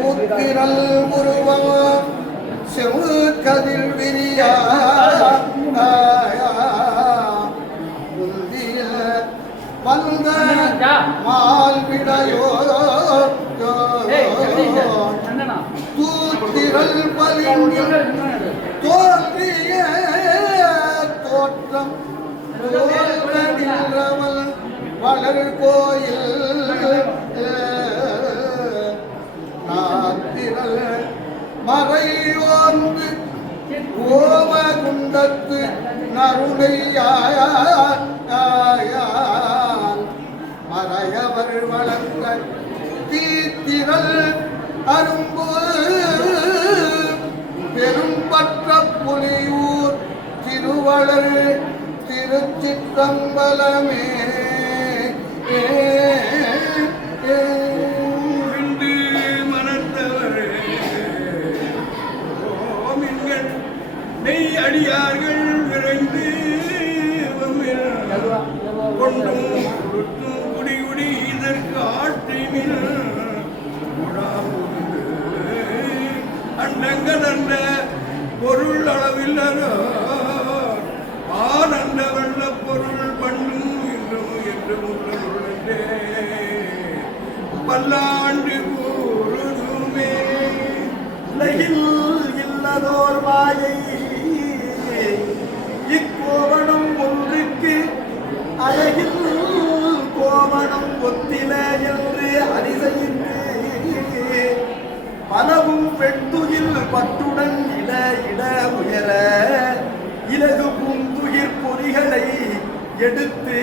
ஊத்திரல் உருவம் செவு கதிர் விரியா உந்திய வந்த மால்விடையோ தூத்திரல் பலிங்கில் தோன்றிய தோற்றம் நின்றவள் வளர் கோயில் மறையோர்ந்து ஓமகுண்டத்து நருணையான் மறையவர் வளர்ந்த தீத்திரல் அரும்பு பெரும்பற்ற புலியூர் திருவளர் திருச்சிற்றம்பலமே அடியார்கள் விரைந்து கொண்டும் கொடுத்தும் குடிகுடி இதற்கு ஆற்றினில் அண்டங்கள் அண்ட பொருள் அளவில் ஆனந்த வெள்ள பொருள் பண்ணும் இன்னும் என்று முன்னே பல்லாண்டு பொழுதுமே உலகில் இல்லதோர் மாயை இக்கோவணம் ஒன்றுக்கு அழகில் கோவணம் ஒத்தில என்று அதிசயித்து பலவும் பெண்துயில் பட்டுடன் இட இட உயர இலகு பூந்துயிர் பொறிகளை எடுத்து